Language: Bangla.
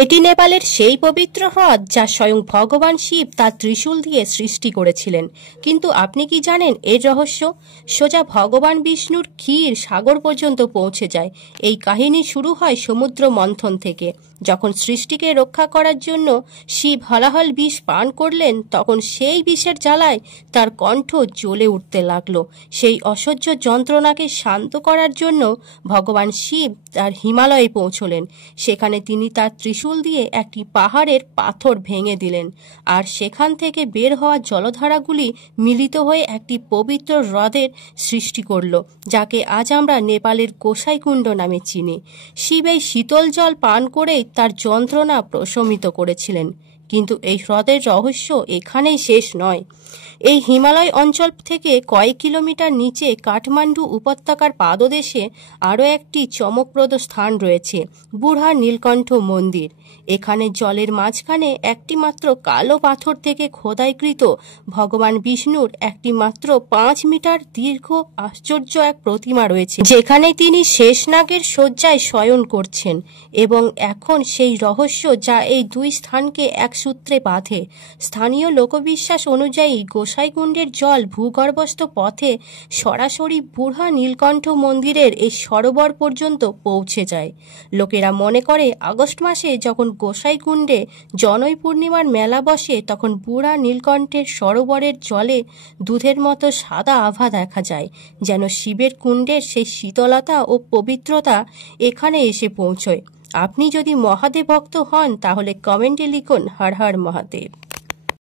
এটি নেপালের সেই পবিত্র হ্রদ যা স্বয়ং ভগবান শিব তার ত্রিশূল দিয়ে সৃষ্টি করেছিলেন। কিন্তু আপনি কি জানেন এর রহস্য? সোজা ভগবান বিষ্ণুর ক্ষীর সাগর পর্যন্ত পৌঁছে যায়। এই কাহিনী শুরু হয় সমুদ্র মন্থন থেকে। যখন সৃষ্টিকে রক্ষা করার জন্য শিব হলাহল বিষ পান করলেন, তখন সেই বিষের জ্বালায় তার কণ্ঠ জ্বলে উঠতে লাগলো। সেই অসহ্য যন্ত্রণাকে শান্ত করার জন্য ভগবান শিব তার হিমালয়ে পৌঁছলেন। সেখানে তিনি তার ত্রিশূল দিয়ে একটি পাহাড়ের পাথর ভেঙে দিলেন, আর সেখান থেকে বের হওয়া জলধারাগুলি মিলিত হয়ে একটি পবিত্র হ্রদের সৃষ্টি করল, যাকে আজ আমরা নেপালের গোসাইকুণ্ড নামে চিনি। শিব এই শীতল জল পান করেই তার যন্ত্রণা প্রশমিত করেছিলেন। কিন্তু এই হ্রদের রহস্য এখানেই শেষ নয়। এই হিমালয় অঞ্চল থেকে কয়েক কিলোমিটার নিচে কাঠমান্ডু উপত্যকার পাদদেশে আরও একটি চমকপ্রদ স্থান রয়েছে, বুড়া নীলকণ্ঠ মন্দির। এখানে জলের মাঝখানে একটি মাত্র কালো পাথর থেকে খোদাইকৃত ভগবান বিষ্ণুর একটি মাত্র 5 মিটার দীর্ঘ আশ্চর্য এক প্রতিমা রয়েছে, যেখানে তিনি শেষনাগের শয্যায় শয়ন করছেন। এবং এখন সেই রহস্য যা এই দুই স্থানকে এক সূত্রে বাঁধে। স্থানীয় লোকবিশ্বাস অনুযায়ী গোসাইকুণ্ডের জল ভূগর্ভস্থ পথে সরাসরি বুড়া নীলকণ্ঠ মন্দিরের এই সরোবর পর্যন্ত পৌঁছে যায়। লোকেরা মনে করে আগস্ট মাসে যখন গোসাইকুণ্ডে জনৈ পূর্ণিমার মেলা বসে, তখন বুড়া নীলকণ্ঠের সরোবরের জলে দুধের মতো সাদা আভা দেখা যায়, যেন শিবের কুণ্ডের সেই শীতলতা ও পবিত্রতা এখানে এসে পৌঁছয়। আপনি যদি মহাদেব ভক্ত হন, তাহলে কমেন্টে লিখুন হর হর মহাদেব।